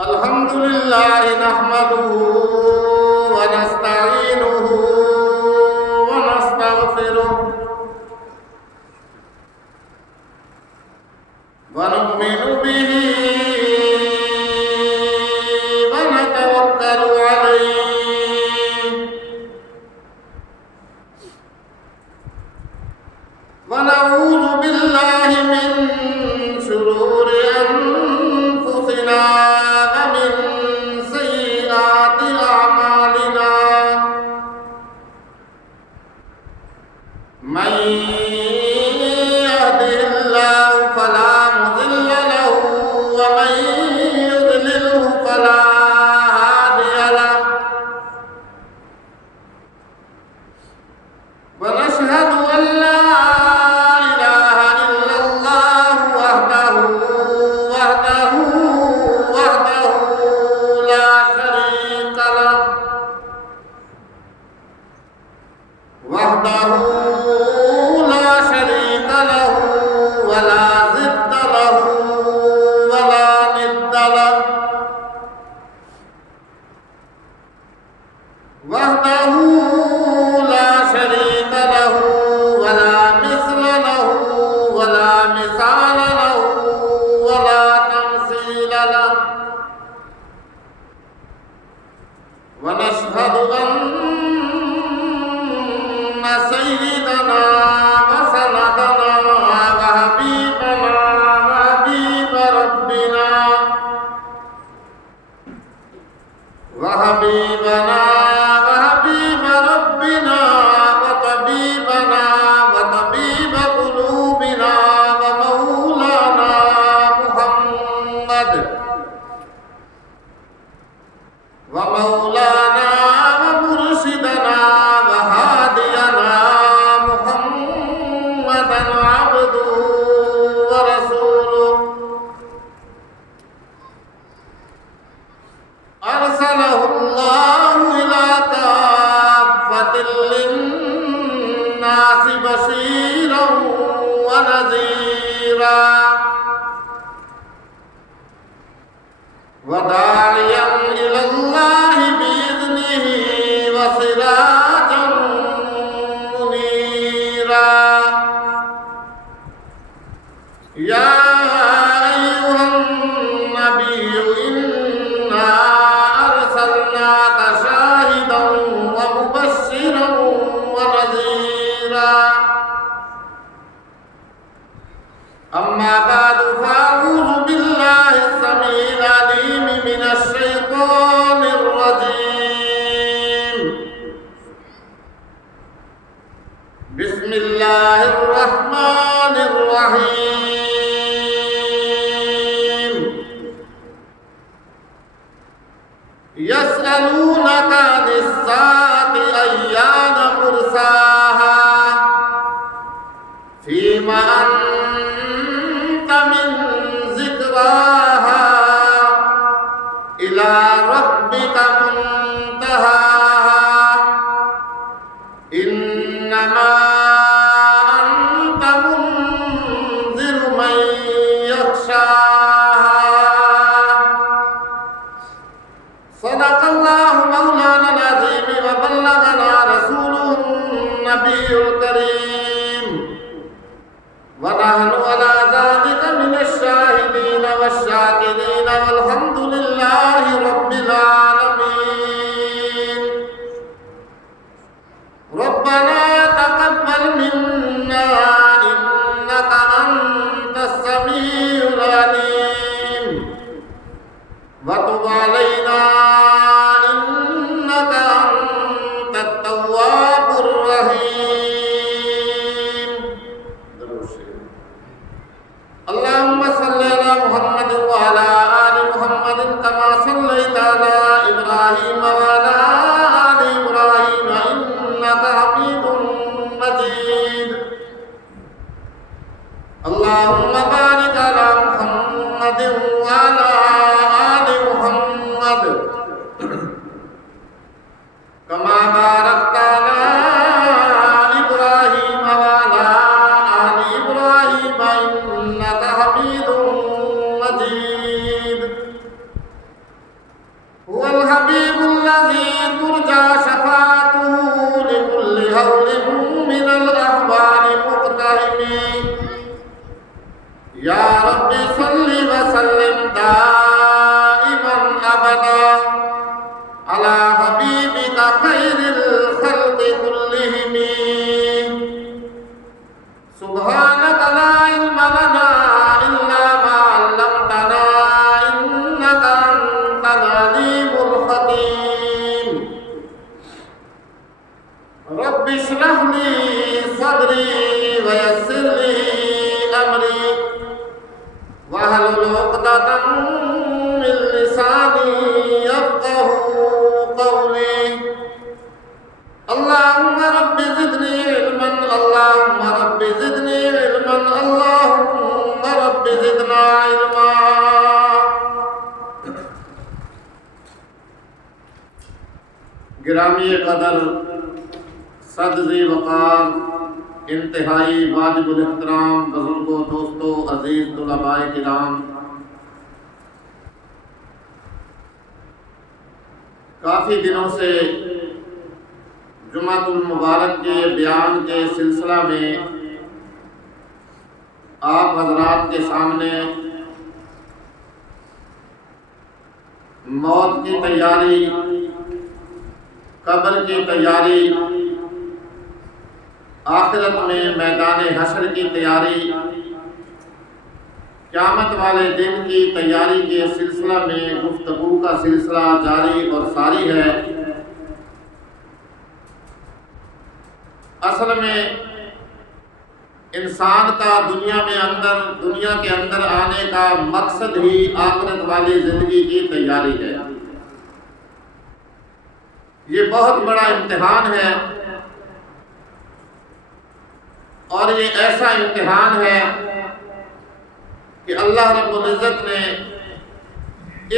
الحمد لله نحمده ونستعينه ونستغفره ونؤمن به ونتوكل عليه ونعوذ بالله من شرور أنفسنا ومن سيئات أعمالنا من يهده الله فلا مضل له ومن يضلله فلا هادي له ونشهد أن لا وحده لا شريك له ولا ضد له ولا ند له وحده لا شريك له ولا مثل له ولا مثال له ولا تمثيل له ونشهد أن سيدنا وسندنا وحبيبنا وحبيب ربنا وحبيبنا وحبيب ربنا وطبيبنا وطبيب قلوبنا ومولانا محمد ومولانا ومرشدنا وهادينا محمدا عبده ورسوله أرسله الله إلى كافة للناس بشيرا ونذيرا وداعيا إلى الله بإذنه وسراجا منيرا يا أيها النبي إنا أرسلناك شاهدا ومبشرا ونذيرا أما بعد فأعوذ بالله السميع العليم من الشيطان الرجيم بسم الله الرحمن الرحيم يسألونك عن الساعة أيان مرساها فيما أنت من ذكراها إلى ربك منتهاها إنما أنت منذر من يخشاها صدق الله مولانا العظيم وبلغنا رسوله النبي الكريم ونحن على ذلك من الشاهدين والشاكرين والحمد لله رب العالمين ربنا تقبل منا إنك أنت السميع العليم وتب علينا إنك أنت التواب الرحيم اللهم صل على محمد وعلى آل محمد اشرح لي صدري ويسر لي أمري واحلل عقدة من لساني يفقهوا قولي اللهم رب زدني علما اللهم رب زدني علما اللهم رب زدنا علما. گرامی قدر صد ذی وقار انتہائی واجب الاحترام بزرگوں دوستوں عزیز طلباء کرام، کافی دنوں سے جمعۃ المبارک کے بیان کے سلسلہ میں آپ حضرات کے سامنے موت کی تیاری، قبر کی تیاری، آخرت میں میدان حشر کی تیاری، قیامت والے دن کی تیاری کے سلسلہ میں گفتگو کا سلسلہ جاری اور ساری ہے۔ اصل میں انسان کا دنیا کے اندر آنے کا مقصد ہی آخرت والی زندگی کی تیاری ہے۔ یہ بہت بڑا امتحان ہے اور یہ ایسا امتحان ہے کہ اللہ رب العزت نے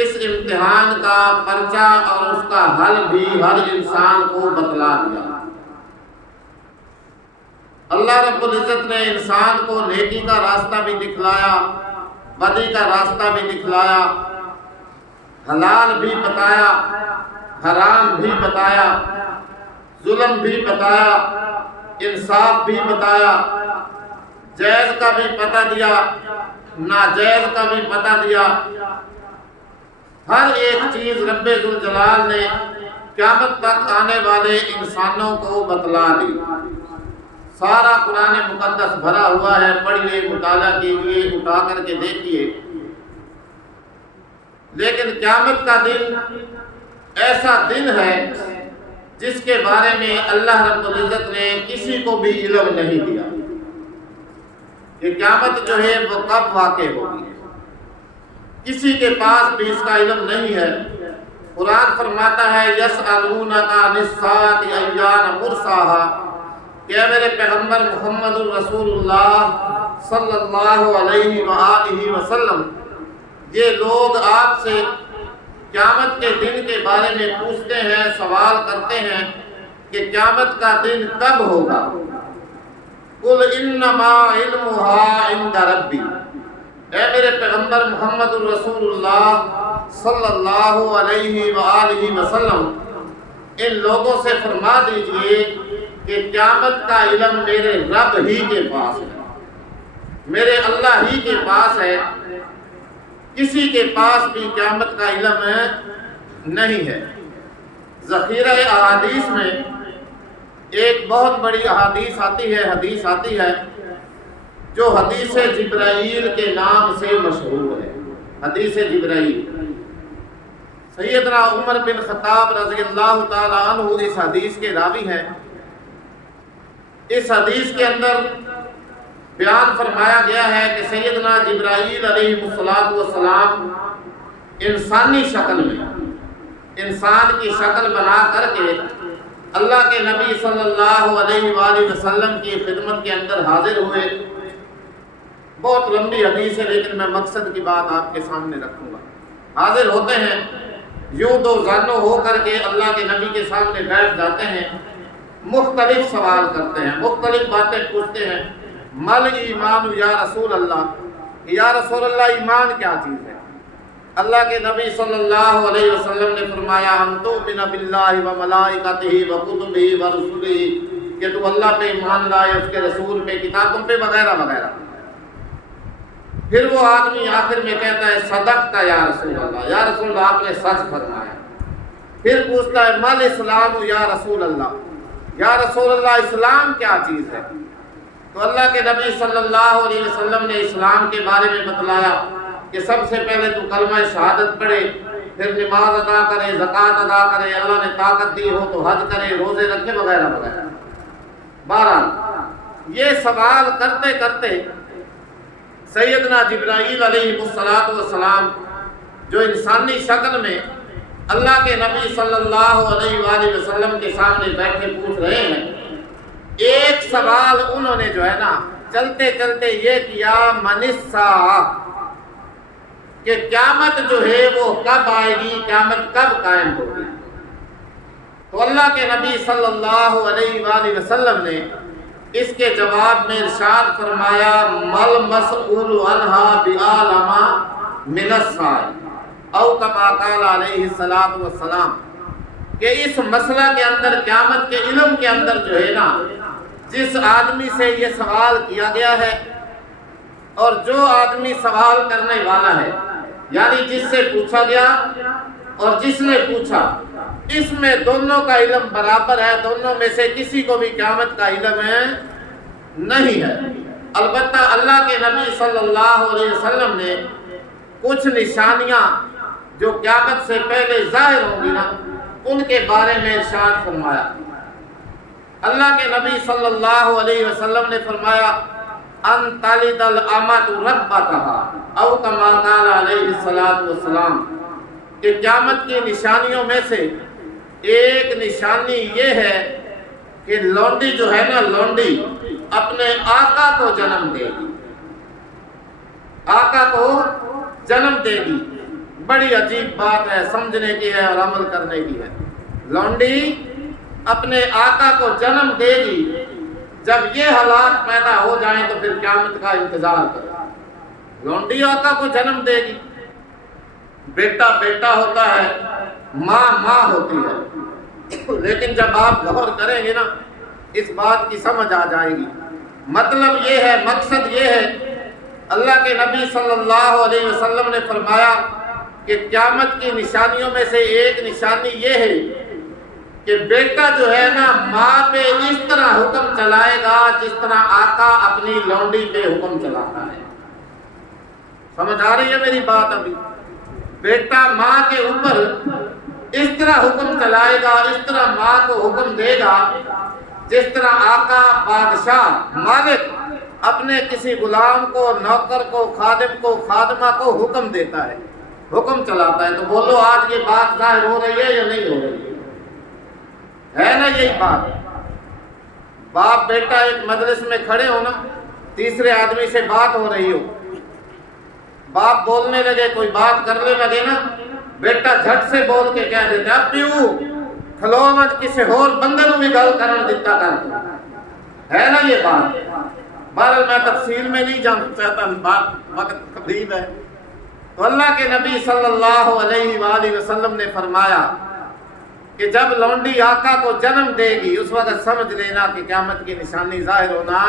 اس امتحان کا پرچہ اور اس کا حل بھی ہر انسان کو بتلا دیا۔ اللہ رب العزت نے انسان کو نیکی کا راستہ بھی دکھلایا، بدی کا راستہ بھی دکھلایا، حلال بھی بتایا، حرام بھی بتایا، ظلم بھی بتایا، انصاف بھی بتایا، جائز کا بھی پتہ دیا، ناجائز کا بھی پتہ دیا۔ ہر ایک چیز رب ذوالجلال نے قیامت تک آنے والے انسانوں کو بتلا دی۔ سارا قرآن مقدس بھرا ہوا ہے، پڑھیے، مطالعہ کیجیے، اٹھا کر کے دیکھیے۔ لیکن قیامت کا دن ایسا دن ہے جس کے بارے میں اللہ رب العزت نے کسی کو بھی علم نہیں دیا کہ قیامت جو ہے وہ کب واقع ہوگی۔ کسی کے پاس بھی اس کا علم نہیں ہے۔ قرآن فرماتا ہے یسألونک عن الساعۃ ایان مرساہا، کہ میرے پیغمبر محمد الرسول اللہ صلی اللہ علیہ وآلہ وسلم، یہ لوگ آپ سے قیامت کے دن کے بارے میں پوچھتے ہیں، سوال کرتے ہیں کہ قیامت کا دن کب ہوگا۔ قل انما علمها عند ربی، اے میرے پیغمبر محمد الرسول اللہ صلی اللہ علیہ وآلہ وسلم، ان لوگوں سے فرما دیجئے کہ قیامت کا علم میرے رب ہی کے پاس ہے، میرے اللہ ہی کے پاس ہے، کسی کے پاس بھی قیامت کا علم نہیں ہے۔ ذخیرہ احادیث میں ایک بہت بڑی حدیث آتی ہے جو حدیث جبرائیل کے نام سے مشہور ہے۔ حدیث جبرائیل، سیدنا عمر بن خطاب رضی اللہ تعالی عنہ اس حدیث کے راوی ہیں۔ اس حدیث کے اندر بیان فرمایا گیا ہے کہ سیدنا جبرائیل علیہ السلام انسانی شکل میں، انسان کی شکل بنا کر کے اللہ کے نبی صلی اللہ علیہ وآلہ وسلم کی خدمت کے اندر حاضر ہوئے۔ بہت لمبی حدیث ہے لیکن میں مقصد کی بات آپ کے سامنے رکھوں گا۔ حاضر ہوتے ہیں، یوں دو زانو ہو کر کے اللہ کے نبی کے سامنے بیٹھ جاتے ہیں، مختلف سوال کرتے ہیں، مختلف باتیں پوچھتے ہیں۔ مل ایمان یا رسول اللہ، یا رسول اللہ ایمان کیا چیز ہے؟ اللہ کے نبی صلی اللہ علیہ وسلم نے فرمایا ان تؤمن باللہ و ملائکتہ و کتبہ و رسلہ، کہ تو اللہ پہ ایمان لائے، اس کے رسول پہ، کتابوں پہ، وغیرہ وغیرہ۔ پھر وہ آدمی آخر میں کہتا ہے صدقت یا رسول اللہ، یا رسول اللہ آپ نے سچ فرمایا۔ پھر پوچھتا ہے مل اسلام یا رسول اللہ، یا رسول اللہ اسلام کیا چیز ہے؟ تو اللہ کے نبی صلی اللہ علیہ وسلم نے اسلام کے بارے میں بتلایا کہ سب سے پہلے تو کلمہ شہادت پڑھے، پھر نماز ادا کرے، زکوٰۃ ادا کرے، اللہ نے طاقت دی ہو تو حج کرے، روزے رکھے، وغیرہ وغیرہ۔ بہرحال یہ سوال کرتے کرتے سیدنا جبرائیل علیہ السلام جو انسانی شکل میں اللہ کے نبی صلی اللہ علیہ وآلہ وسلم کے سامنے بیٹھے پوچھ رہے ہیں، ایک سوال انہوں نے جو ہے نا چلتے چلتے یہ کیا، من الساعہ، کہ قیامت جو ہے وہ کب آئے گی، قیامت کب قائم ہوگی۔ تو اللہ کے نبی صلی اللہ علیہ وآلہ وسلم نے اس کے جواب میں ارشاد فرمایا، مل مسئول عنہا بعلم من السائل، او کما قال علیہ السلام، کہ اس مسئلہ کے اندر، قیامت کے علم کے اندر جو ہے نا، جس آدمی سے یہ سوال کیا گیا ہے اور جو آدمی سوال کرنے والا ہے، یعنی جس سے پوچھا گیا اور جس نے پوچھا، اس میں دونوں کا علم برابر ہے، دونوں میں سے کسی کو بھی قیامت کا علم نہیں ہے۔ البتہ اللہ کے نبی صلی اللہ علیہ وسلم نے کچھ نشانیاں جو قیامت سے پہلے ظاہر ہوں گی نا، ان کے بارے میں ارشاد فرمایا۔ اللہ کے نبی صلی اللہ علیہ وسلم نے فرمایا، ان تلد الامۃ ربتها، او کما قال علیہ السلام، کہ قیامت کی نشانیوں میں سے ایک نشانی یہ ہے کہ لونڈی جو ہے نا، لونڈی اپنے آقا کو جنم دے گی، آقا کو جنم دے گی۔ بڑی عجیب بات ہے، سمجھنے کی ہے اور عمل کرنے کی ہے۔ لونڈی اپنے آقا کو جنم دے گی، جب یہ حالات پیدا ہو جائیں تو پھر قیامت کا انتظار کرو۔ لونڈی آقا کو جنم دے گی، بیٹا بیٹا ہوتا ہے، ماں ماں ہوتی ہے، لیکن جب آپ غور کریں گے نا اس بات کی سمجھ آ جائے گی۔ مطلب یہ ہے، مقصد یہ ہے، اللہ کے نبی صلی اللہ علیہ وسلم نے فرمایا کہ قیامت کی نشانیوں میں سے ایک نشانی یہ ہے کہ بیٹا جو ہے نا ماں پہ اس طرح حکم چلائے گا جس طرح آقا اپنی لونڈی پہ حکم چلاتا ہے۔ سمجھ آ رہی ہے میری بات؟ ابھی بیٹا ماں کے اوپر اس طرح حکم چلائے گا، اس طرح ماں کو حکم دے گا جس طرح آقا، بادشاہ، مالک اپنے کسی غلام کو، نوکر کو، خادم کو، خادمہ کو حکم دیتا ہے، حکم چلاتا ہے۔ تو بولو آج یہ بات ظاہر ہو رہی ہے یا نہیں ہو رہی ہے نا؟ یہی بات، باپ بیٹا ایک مجلس میں کھڑے ہو نا، تیسرے آدمی سے بات ہو رہی ہو، باپ بولنے لگے، کوئی بات کرنے لگے نا، بیٹا جھٹ سے بول کے کہہ دیتا ہے، پیو کھلو مت، کسی اور بندے نو بھی گل کرن دیتا کر، ہے نا یہ بات؟ بہرحال میں تفصیل میں نہیں جان چاہتا، بات وقت قریب ہے۔ تو اللہ کے نبی صلی اللہ علیہ وآلہ وسلم نے فرمایا کہ جب لونڈی آقا کو جنم دے گی اس وقت سمجھ لینا کہ قیامت کی نشانی ظاہر ہونا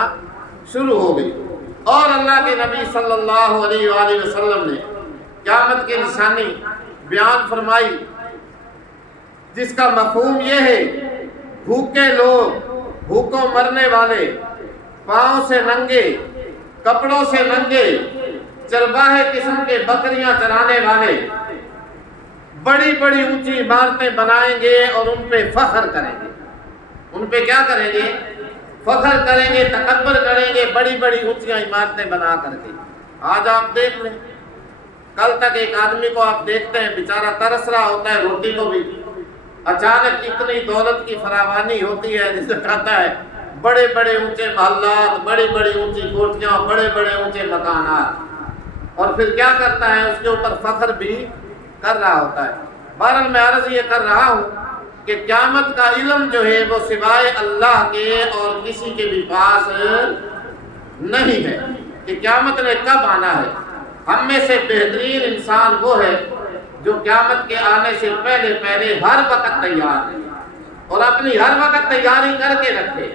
شروع ہو گئی۔ اور اللہ کے نبی صلی اللہ علیہ وآلہ وسلم نے قیامت کی نشانی بیان فرمائی جس کا مفہوم یہ ہے، بھوکے لوگ، بھوکوں مرنے والے، پاؤں سے ننگے، کپڑوں سے ننگے، چرواہے قسم کے بکریاں چرانے والے بڑی بڑی اونچی عمارتیں بنائیں گے اور ان پہ فخر کریں گے۔ ان پہ کیا کریں گے؟ فخر کریں گے، تکبر کریں گے، بڑی بڑی اونچیاں عمارتیں بنا کر کے۔ آج آپ دیکھ لیں، کل تک ایک آدمی کو آپ دیکھتے ہیں بیچارہ ترس رہا ہوتا ہے روٹی کو بھی، اچانک اتنی دولت کی فراوانی ہوتی ہے جسے کہتا ہے بڑے بڑے اونچے محلات، بڑی بڑی اونچی کوٹھیاں، بڑے بڑے اونچے مکانات، اور پھر کیا کرتا ہے؟ اس کے اوپر فخر بھی کر رہا ہوتا ہے۔ بہرحال میں عرض یہ کر رہا ہوں کہ قیامت کا علم جو ہے وہ سوائے اللہ کے اور کسی کے بھی پاس نہیں ہے کہ قیامت نے کب آنا ہے۔ ہم میں سے بہترین انسان وہ ہے جو قیامت کے آنے سے پہلے پہلے ہر وقت تیار ہے اور اپنی ہر وقت تیاری کر کے رکھے،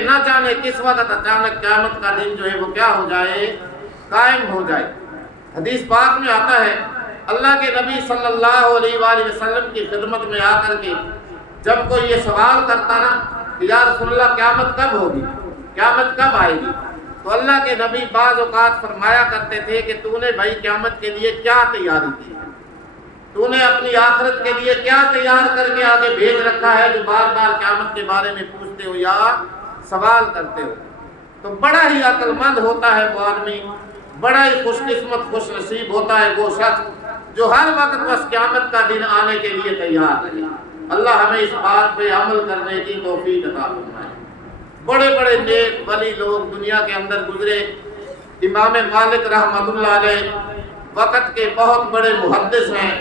نہ جانے کس وقت اچانک قیامت کا دن جو ہے وہ کیا ہو جائے، قائم ہو جائے۔ حدیث پاک میں آتا ہے، اللہ کے نبی صلی اللہ علیہ وآلہ وسلم کی خدمت میں آ کر کے جب کوئی یہ سوال کرتا نا کہ یا رسول اللہ قیامت کب ہوگی، قیامت کب آئے گی، تو اللہ کے نبی بعض اوقات فرمایا کرتے تھے کہ تو نے بھائی قیامت کے لیے کیا تیاری کی ہے، تو نے اپنی آخرت کے لیے کیا تیار کر کے آگے بھیج رکھا ہے جو بار بار قیامت کے بارے میں پوچھتے ہو یا سوال کرتے ہو؟ تو بڑا ہی عقل مند ہوتا ہے وہ آدمی، بڑا ہی خوش قسمت خوش نصیب ہوتا ہے وہ شخص جو ہر وقت بس قیامت کا دن آنے کے لیے تیار رہے۔ اللہ ہمیں اس بات پہ عمل کرنے کی توفیق عطا فرمائے۔ بڑے بڑے نیک ولی لوگ دنیا کے اندر گزرے۔ امام مالک رحمۃ اللہ علیہ وقت کے بہت بڑے محدث ہیں،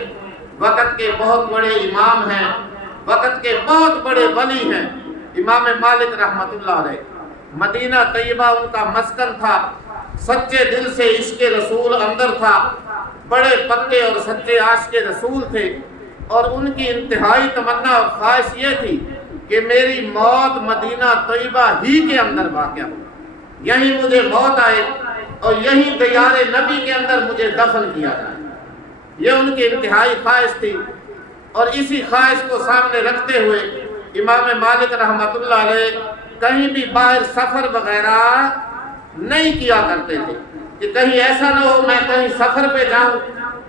وقت کے بہت بڑے امام ہیں، وقت کے بہت بڑے ولی ہیں۔ امام مالک رحمۃ اللہ علیہ مدینہ طیبہ ان کا مسکن تھا، سچے دل سے عشق رسول اندر تھا، بڑے پکے اور سچے عاشق رسول تھے، اور ان کی انتہائی تمنا اور خواہش یہ تھی کہ میری موت مدینہ طیبہ ہی کے اندر واقع ہو، یہیں مجھے موت آئے اور یہیں دیار نبی کے اندر مجھے دفن کیا جائے۔ یہ ان کی انتہائی خواہش تھی، اور اسی خواہش کو سامنے رکھتے ہوئے امام مالک رحمۃ اللہ علیہ کہیں بھی باہر سفر وغیرہ نہیں کیا کرتے تھے کہ کہیں ایسا نہ ہو میں کہیں سفر پہ جاؤں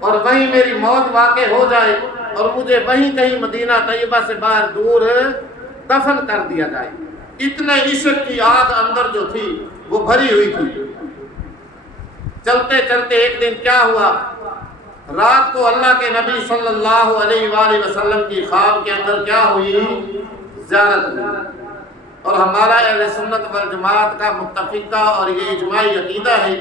اور وہیں میری موت واقع ہو جائے اور مجھے وہیں کہیں مدینہ طیبہ سے باہر دور دفن کر دیا جائے۔ اتنے عشق کی آگ اندر جو تھی وہ بھری ہوئی تھی۔ چلتے چلتے ایک دن کیا ہوا، رات کو اللہ کے نبی صلی اللہ علیہ وآلہ وسلم کی خواب کے اندر کیا ہوئی، زیارت ہوئی۔ اور ہمارا اہل سنت والجماعت کا متفقہ اور یہ اجماعی عقیدہ ہے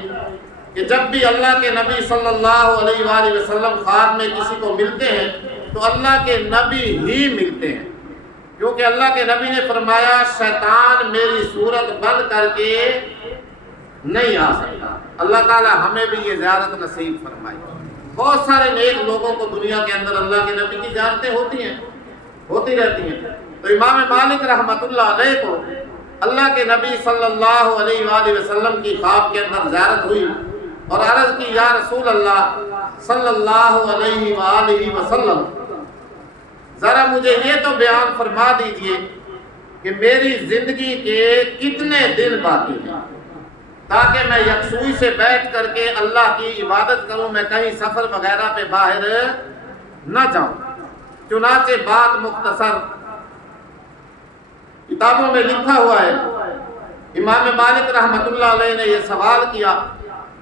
کہ جب بھی اللہ کے نبی صلی اللہ علیہ وآلہ وسلم خواب میں کسی کو ملتے ہیں تو اللہ کے نبی ہی ملتے ہیں، کیونکہ اللہ کے نبی نے فرمایا شیطان میری صورت بند کر کے نہیں آ سکتا۔ اللہ تعالی ہمیں بھی یہ زیارت نصیب فرمائے۔ بہت سارے نیک لوگوں کو دنیا کے اندر اللہ کے نبی کی زیارتیں ہوتی رہتی ہیں۔ تو امام مالک رحمۃ اللہ علیہ کو اللہ کے نبی صلی اللہ علیہ وآلہ وسلم کی خواب کے اندر زیارت ہوئی اور عرض کی یا رسول اللہ صلی اللہ علیہ وآلہ وسلم، ذرا مجھے یہ تو بیان فرما دیجئے کہ میری زندگی کے کتنے دن باقی ہیں تاکہ میں یکسوئی سے بیٹھ کر کے اللہ کی عبادت کروں، میں کہیں سفر وغیرہ پہ باہر نہ جاؤں۔ چنانچہ بات مختصر کتابوں میں لکھا ہوا ہے، امام مالک رحمۃ اللہ علیہ نے یہ سوال کیا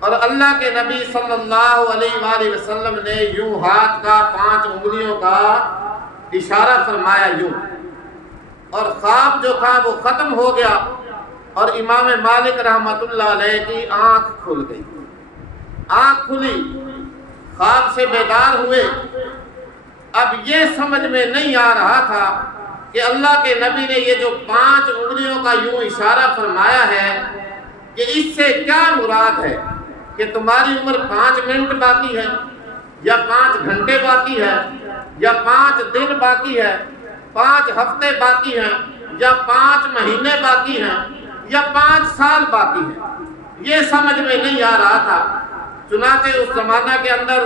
اور اللہ کے نبی صلی اللہ علیہ وآلہ وسلم نے یوں ہاتھ کا 5 انگلیوں کا اشارہ فرمایا یوں، اور خواب جو تھا وہ ختم ہو گیا اور امام مالک رحمۃ اللہ علیہ کی آنکھ کھل گئی۔ آنکھ کھلی، خواب سے بیدار ہوئے۔ اب یہ سمجھ میں نہیں آ رہا تھا کہ اللہ کے نبی نے یہ جو 5 انگلیوں کا یوں اشارہ فرمایا ہے کہ اس سے کیا مراد ہے، کہ تمہاری عمر 5 منٹ باقی ہے یا 5 گھنٹے باقی ہے یا 5 دن باقی ہے، 5 ہفتے باقی ہیں یا 5 مہینے باقی ہیں یا 5 سال باقی ہیں، یہ سمجھ میں نہیں آ رہا تھا۔ چنانچہ اس زمانہ کے اندر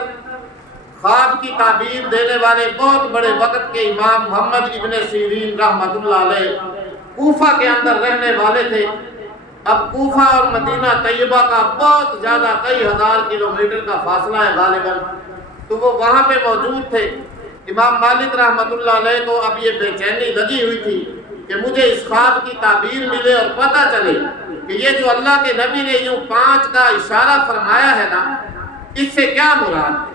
خواب کی تعبیر دینے والے بہت بڑے وقت کے امام محمد ابن سیرین رحمۃ اللہ علیہ کوفہ کے اندر رہنے والے تھے۔ اب کوفہ اور مدینہ طیبہ کا بہت زیادہ کئی ہزار کلومیٹر کا فاصلہ ہے غالباً، تو وہ وہاں پہ موجود تھے۔ امام مالک رحمۃ اللہ علیہ کو اب یہ بے چینی لگی ہوئی تھی کہ مجھے اس خواب کی تعبیر ملے اور پتہ چلے کہ یہ جو اللہ کے نبی نے یوں 5 کا اشارہ فرمایا ہے نا، اس سے کیا مراد ہے۔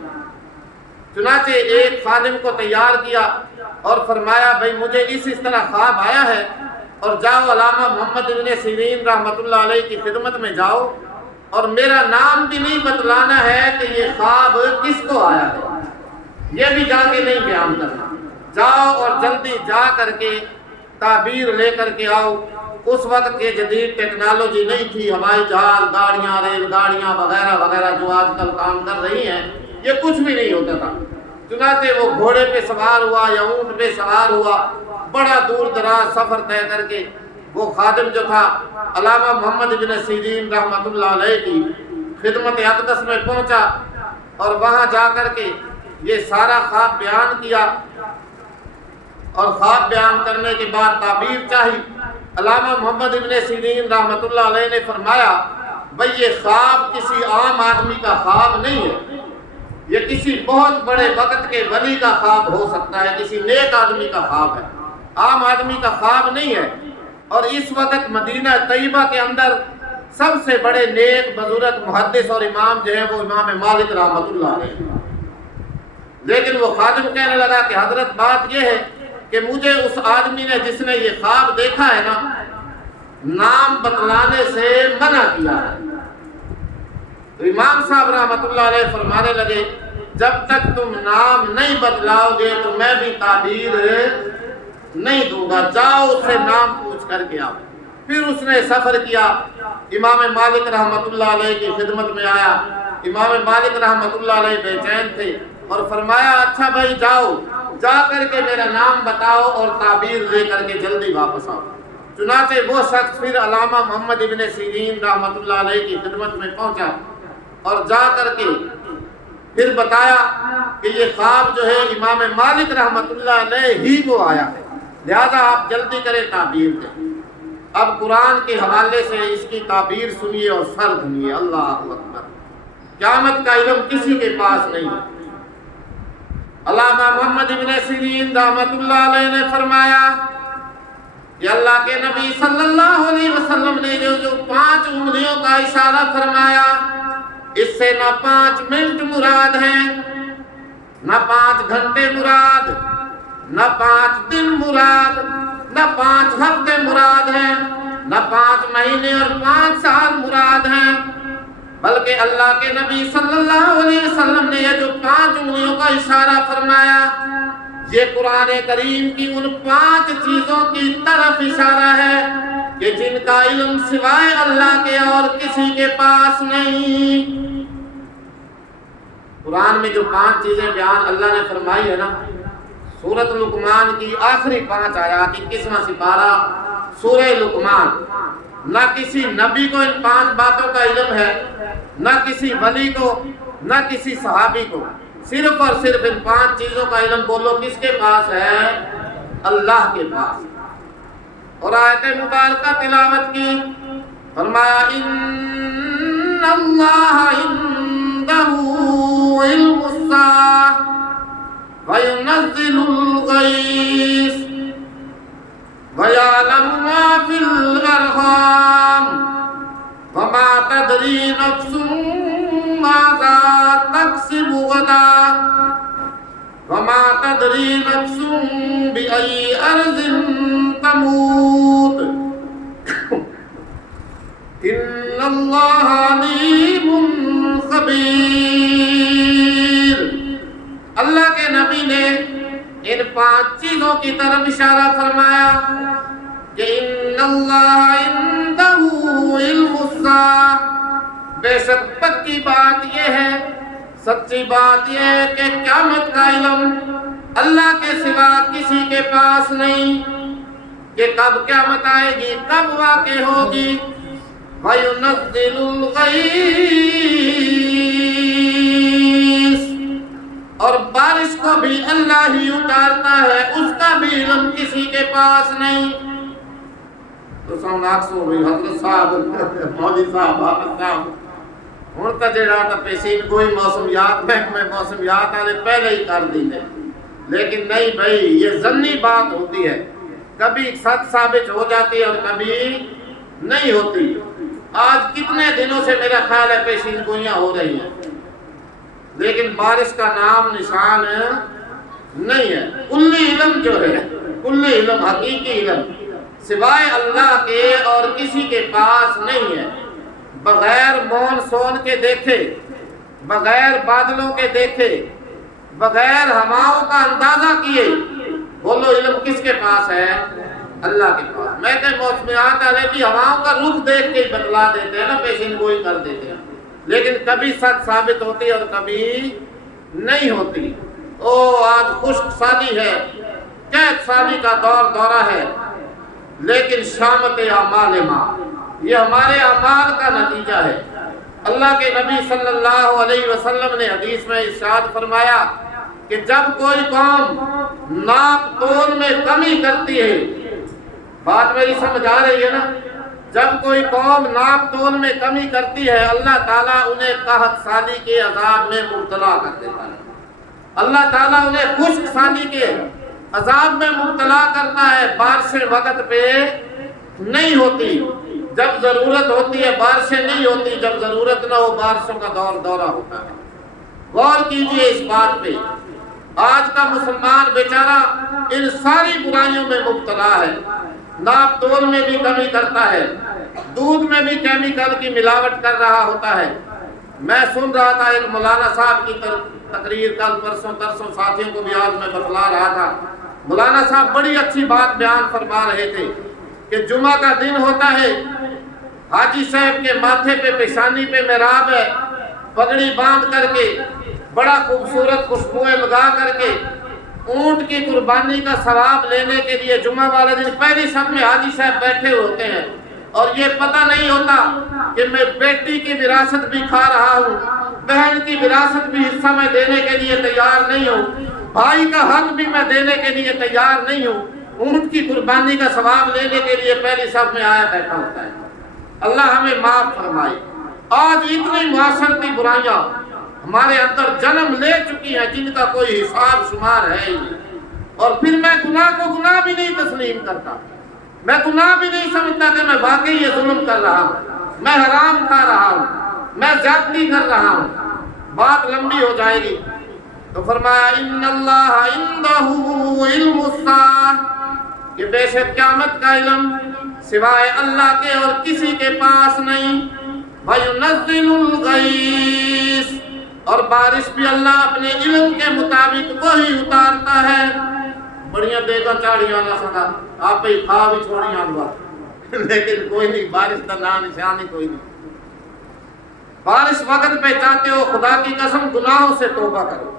چنانچہ ایک خادم کو تیار کیا اور فرمایا بھائی مجھے اس طرح خواب آیا ہے، اور جاؤ علامہ محمد ابن سیرین رحمۃ اللہ علیہ کی خدمت میں جاؤ اور میرا نام بھی نہیں بتلانا ہے کہ یہ خواب کس کو آیا ہے، یہ بھی جا کے نہیں بیان کرنا، جاؤ اور جلدی جا کر کے تعبیر لے کر کے آؤ۔ اس وقت کے جدید ٹیکنالوجی نہیں تھی، ہوائی جہاز، گاڑیاں، ریل گاڑیاں وغیرہ وغیرہ جو آج کل کام کر رہی ہیں، یہ کچھ بھی نہیں ہوتا تھا۔ چنانچہ وہ گھوڑے پہ سوار ہوا یا اونٹ پہ سوار ہوا، بڑا دور دراز سفر طے کر کے وہ خادم جو تھا علامہ محمد بن سیرین رحمۃ اللہ علیہ کی خدمت اقدس میں پہنچا اور وہاں جا کر کے یہ سارا خواب بیان کیا، اور خواب بیان کرنے کے بعد تعبیر چاہی۔ علامہ محمد ابن سیرین رحمۃ اللہ علیہ نے فرمایا بھئی یہ خواب کسی عام آدمی کا خواب نہیں ہے، یہ کسی بہت بڑے وقت کے ولی کا خواب ہو سکتا ہے، کسی نیک آدمی کا خواب ہے، عام آدمی کا خواب نہیں ہے۔ اور اس وقت مدینہ طیبہ کے اندر سب سے بڑے نیک بزرگ محدث اور امام جو ہیں وہ امام مالک رحمۃ اللہ علیہ۔ لیکن وہ خادم کہنے لگا کہ حضرت بات یہ ہے کہ مجھے اس آدمی نے جس نے یہ خواب دیکھا ہے نا، نام بتلانے سے منع کیا ہے۔ تو امام صاحب رحمۃ اللہ علیہ فرمانے لگے جب تک تم نام نہیں بدلاؤ گے تو میں بھی تعبیر نہیں دوں گا، جاؤ اس سے نام پوچھ کر کے آؤ۔ پھر اس نے سفر کیا، امام مالک رحمۃ اللہ علیہ کی خدمت میں آیا۔ امام مالک رحمۃ اللہ علیہ بے چین تھے اور فرمایا اچھا بھائی جاؤ، جا کر کے میرا نام بتاؤ اور تعبیر لے کر کے جلدی واپس آؤ۔ چنانچہ وہ شخص پھر علامہ محمد ابن سیرین رحمۃ اللہ علیہ کی خدمت میں پہنچا اور جا کر کے پھر بتایا کہ یہ خواب جو ہے امام مالک رحمۃ اللہ علیہ ہی کو آیا ہے، لہذا آپ جلدی کریں تعبیر دیں۔ اب قرآن کے حوالے سے اس کی تعبیر سنیے اور سر دھنیے۔ اللہ اکبر! قیامت کا علم کسی کے پاس نہیں ہے۔ علامہ محمد ابن سیرین رحمۃ اللہ علیہ نے فرمایا کہ اللہ کے نبی صلی اللہ علیہ وسلم نے جو 5 انگلیوں کا اشارہ فرمایا، اس سے نہ 5 منٹ مراد ہیں، نہ 5 گھنٹے مراد، نہ 5 دن مراد، نہ 5 ہفتے مراد ہیں، نہ 5 مہینے اور 5 سال مراد ہیں، بلکہ اللہ کے نبی صلی اللہ علیہ وسلم نے یہ جو 5 انگلیوں کا اشارہ فرمایا، یہ قرآن کریم کی ان 5 چیزوں کی طرف اشارہ ہے کہ جن کا علم سوائے اللہ کے اور کسی کے پاس نہیں۔ قرآن میں جو 5 چیزیں بیان اللہ نے فرمائی ہے نا، سورۃ لقمان کی آخری 5 آیات، 21واں سپارہ سورہ لقمان، نہ کسی نبی کو ان 5 باتوں کا علم ہے، نہ کسی ولی کو، نہ کسی صحابی کو، صرف اور صرف ان 5 چیزوں کا علم بولو کس کے پاس ہے؟ اللہ کے پاس۔ اور آیت مبارکہ تلاوت کی، فرمایا ان اللہ عنده علم الساعۃ وَيُنَزِّلُ الْغَيْثَ وَيَعْلَمُ مَا فِي الْأَرْحَامِ وَمَا تَدْرِي نَفْسٌ مَاذَا تَكْسِبُ غَدًا وَمَا تَدْرِي نَفْسٌ بِأَيِّ أَرْضٍ تَمُوتُ إِنَّ اللَّهَ عَلِيمٌ خَبِيرٌ۔ اللہ کے نبی نے ان 5 چیزوں کی طرف اشارہ فرمایا کہ ان اللہ عنده علم الساعۃ، بے شک پکی بات یہ ہے، سچی بات یہ ہے کہ قیامت کا علم اللہ کے سوا کسی کے پاس نہیں، کہ کب قیامت آئے گی، کب واقع ہوگی۔ وَيُنَزِّلُ الْغَيْثَ، اور بارش کو بھی اللہ ہی اتارتا ہے، اس کا بھی علم کسی کے پاس نہیں۔ تو سمناک سو بھی حضرت صاحب، مولوی صاحب، حافظ صاحب ہوں تو جڑا تو پیشین کوئی موسمیات محکمہ موسمیات والے پہلے ہی کر دی ہے، لیکن نہیں بھائی، یہ ظنی بات ہوتی ہے، کبھی سچ ثابت ہو جاتی ہے اور کبھی نہیں ہوتی۔ آج کتنے دنوں سے میرا خیال ہے پیشین گوئیاں ہو رہی ہیں، لیکن بارش کا نام نشان نہیں ہے۔ کلی علم جو ہے، کلی علم، حقیقی علم سوائے اللہ کے اور کسی کے پاس نہیں ہے۔ بغیر مونسون کے دیکھے، بغیر بادلوں کے دیکھے، بغیر ہواؤں کا اندازہ کیے، بولو علم کس کے پاس ہے؟ اللہ کے پاس۔ میں کہ موسمیات والے بھی ہواؤں کا رخ دیکھ کے بتلا دیتے ہیں نا، پیشین گوئی کر دیتے ہیں، لیکن کبھی سچ ثابت ہوتی ہے اور کبھی نہیں ہوتی۔ او آج خشک سالی ہے، قحط سالی کا دورہ ہے، لیکن شامت اعمال ما، یہ ہمارے اعمال کا نتیجہ ہے۔ اللہ کے نبی صلی اللہ علیہ وسلم نے حدیث میں ارشاد فرمایا کہ جب کوئی قوم ناپ تول میں کمی کرتی ہے، بات میری سمجھ آ رہی ہے نا، جب کوئی قوم ناپ تول میں کمی کرتی ہے اللہ تعالیٰ انہیں قحط سالی کے عذاب میں مبتلا کر دیتا ہے. اللہ تعالیٰ انہیں خشک سالی کے عذاب میں مبتلا کرتا ہے. بارشیں وقت پہ نہیں ہوتی، جب ضرورت ہوتی ہے بارشیں نہیں ہوتی، جب ضرورت نہ ہو بارشوں کا دورہ ہوتا ہے. غور کیجئے اس بات پہ. آج کا مسلمان بیچارہ ان ساری برائیوں میں مبتلا ہے. ناپ تول میں بھی کمی کرتا ہے، دودھ میں بھی کیمیکل کی ملاوٹ کر رہا ہوتا ہے. میں سن رہا تھا ایک مولانا صاحب کی تقریر کل پرسوں ساتھیوں کو بھی آج میں بتلا رہا تھا. مولانا صاحب بڑی اچھی بات بیان فرما رہے تھے کہ جمعہ کا دن ہوتا ہے، حاجی صاحب کے ماتھے پہ پیشانی پہ محراب ہے، پگڑی باندھ کر کے بڑا خوبصورت خوشبوئیں لگا کر کے اونٹ کی قربانی کا ثواب لینے کے لیے جمعہ والے دن پہلی صف میں حاجی صاحب بیٹھے ہوتے ہیں. اور یہ پتہ نہیں ہوتا کہ میں بیٹی کی وراثت بھی کھا رہا ہوں، بہن کی وراثت بھی حصہ میں دینے کے لیے تیار نہیں ہوں، بھائی کا حق بھی میں دینے کے لیے تیار نہیں ہوں. اونٹ کی قربانی کا ثواب لینے کے لیے پہلی صف میں آیا بیٹھا ہوتا ہے. اللہ ہمیں معاف فرمائے. آج اتنی معاشرتی برائیاں ہمارے اندر جنم لے چکی ہیں جن کا کوئی حساب شمار ہے ہی نہیں. اور پھر میں گناہ کو گناہ بھی نہیں تسلیم کرتا، میں گناہ بھی نہیں سمجھتا کہ میں واقعی یہ ظلم کر رہا ہوں، میں حرام کھا رہا ہوں، میں زیادتی کر رہا ہوں. بات لمبی ہو جائے گی. تو فرمایا ان اللہ عنده علم الساعہ، کہ بے شک قیامت کا علم سوائے اللہ کے اور کسی کے پاس نہیں. وَيُنَزِّلُ الْغَيْثَ، اور بارش بھی اللہ اپنے علم کے مطابق وہی اتارتا ہے. بڑیاں دیکھا چاڑیاں نہ سنا آپ پہ کھا بھی چھوڑیاں ہوا لیکن کوئی نہیں، بارش کا نام نشان ہی کوئی نہیں. بارش وقت پہ چاہتے ہو خدا کی قسم گناہوں سے توبہ کرو،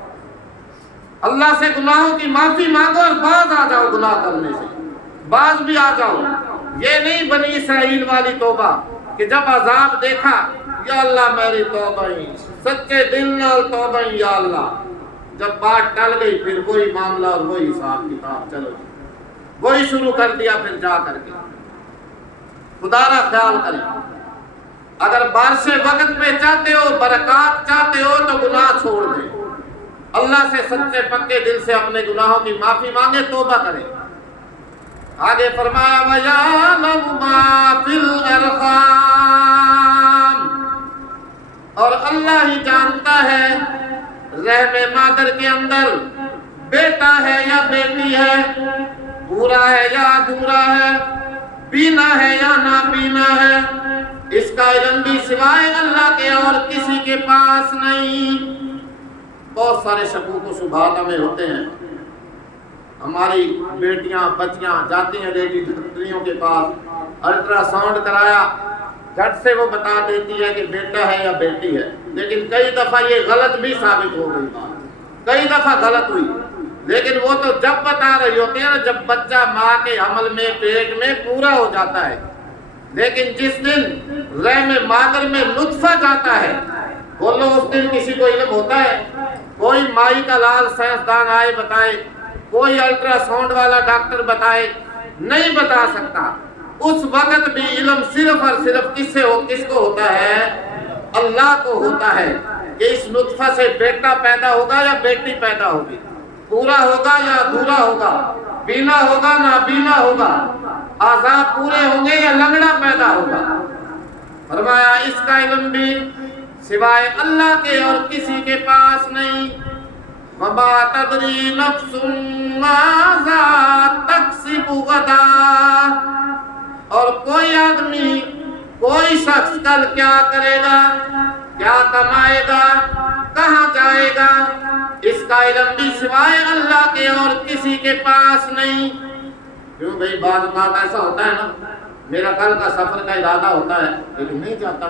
اللہ سے گناہوں کی معافی مانگو اور باز آ جاؤ گناہ کرنے سے، باز بھی آ جاؤ. یہ نہیں بنی اسرائیل والی توبہ کہ جب عذاب دیکھا یا اللہ میری توبہ ہی، سچے دل نال توبہ ہی یا اللہ. جب بات ٹل گئی پھر وہی معاملہ اور وہی حساب کتاب، چلو وہی شروع کر دیا. پھر جا کر کے خدا را خیال کریں. اگر بارشیں وقت پہ چاہتے ہو، برکات چاہتے ہو تو گناہ چھوڑ دیں، اللہ سے سچے پکے دل سے اپنے گناہوں کی معافی مانگے، توبہ کریں. آگے فرمایا وَيَعْلَمُ مَا فِي الْأَرْحَامِ، اور اللہ ہی جانتا ہے رحم مادر کے اندر بیٹا ہے یا بیٹی ہے، پورا ہے یا ادھورا ہے، پینا ہے یا نہ پینا ہے. اس کا علم بھی سوائے اللہ کے اور کسی کے پاس نہیں. بہت سارے شکوک و شبہات ہمیں ہوتے ہیں. ہماری بیٹیاں بچیاں جاتی ہیں لیڈی ڈاکٹریوں کے پاس، الٹرا ساؤنڈ کرایا، جھٹ سے وہ بتا دیتی ہے کہ بیٹا ہے یا بیٹی ہے. لیکن کئی دفعہ یہ غلط بھی ثابت ہو گئی، کئی دفعہ غلط ہوئی. لیکن وہ تو جب بتا رہی ہوتی ہے نا جب بچہ ماں کے حمل میں پیٹ میں پورا ہو جاتا ہے. لیکن جس دن رحم مادر میں نطفہ جاتا ہے، بولو اس دن کسی کو علم ہوتا ہے؟ کوئی مائی کا لال سائنسدان آئے بتائے، کوئی الٹرا ساؤنڈ والا ڈاکٹر بتائے؟ نہیں بتا سکتا. اس وقت بھی علم صرف اور صرف کس کو ہوتا ہے؟ اللہ کو ہوتا ہے کہ اس نطفہ سے بیٹا پیدا ہوگا یا بیٹی پیدا ہوگی، پورا ہوگا یا ادھورا ہوگا، بینا ہوگا نہ بینا ہوگا، اعضاء پورے ہوں گے یا لنگڑا پیدا ہوگا. فرمایا اس کا علم بھی سوائے اللہ کے اور کسی کے پاس نہیں. وَمَا تَدْرِي نَفْسٌ مَاذَا تَكْسِبُ غَدًا، اور کوئی آدمی کوئی شخص کل کیا کرے گا، کیا کمائے گا، کہاں جائے گا، اس کا علم بھی سوائے اللہ کے اور کسی کے پاس نہیں. کیوں بھائی بعض بات ایسا ہوتا ہے نا، میرا کل کا سفر کا ارادہ ہوتا ہے لیکن نہیں جاتا،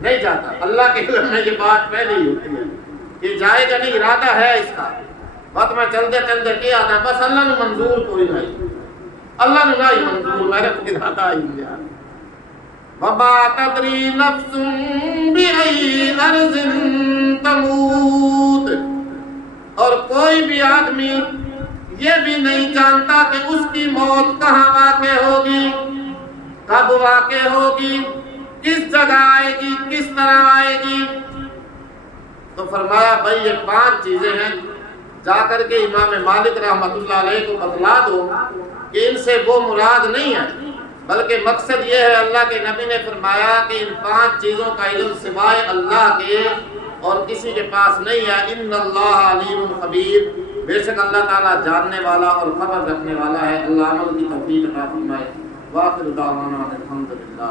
نہیں جاتا. اللہ کے علم میں یہ بات پہلے ہی ہوتی ہے کہ جائے گا نہیں، ارادہ ہے اس کا، بات میں چلتے چلتے کیا تھا، بس اللہ نے منظور کوئی نہیں، اللہ نے نہیں منظور، میرا ارادہ ہی نہیں. وَمَا تَدْرِي نَفْسٌ بِأَيِّ أَرْضٍ تَمُوتُ، اور کوئی بھی آدمی یہ بھی نہیں جانتا کہ اس کی موت کہاں واقع ہوگی، کب کب واقع ہوگی، کس جگہ آئے گی، کس طرح آئے گی؟ تو فرمایا بھائی یہ 5 چیزیں ہیں، جا کر کے امام مالک رحمۃ اللہ علیہ کو بتلا دو کہ ان سے وہ مراد نہیں ہے، بلکہ مقصد یہ ہے، اللہ کے نبی نے فرمایا کہ ان 5 چیزوں کا علم سوائے اللہ کے اور کسی کے پاس نہیں ہے۔ ان اللہ علیم خبیر، بے شک اللہ تعالیٰ جاننے والا اور خبر رکھنے والا ہے۔ اللہ عمل کی توفیق عطا فرمائے۔ واخر دعوانا الحمدللہ۔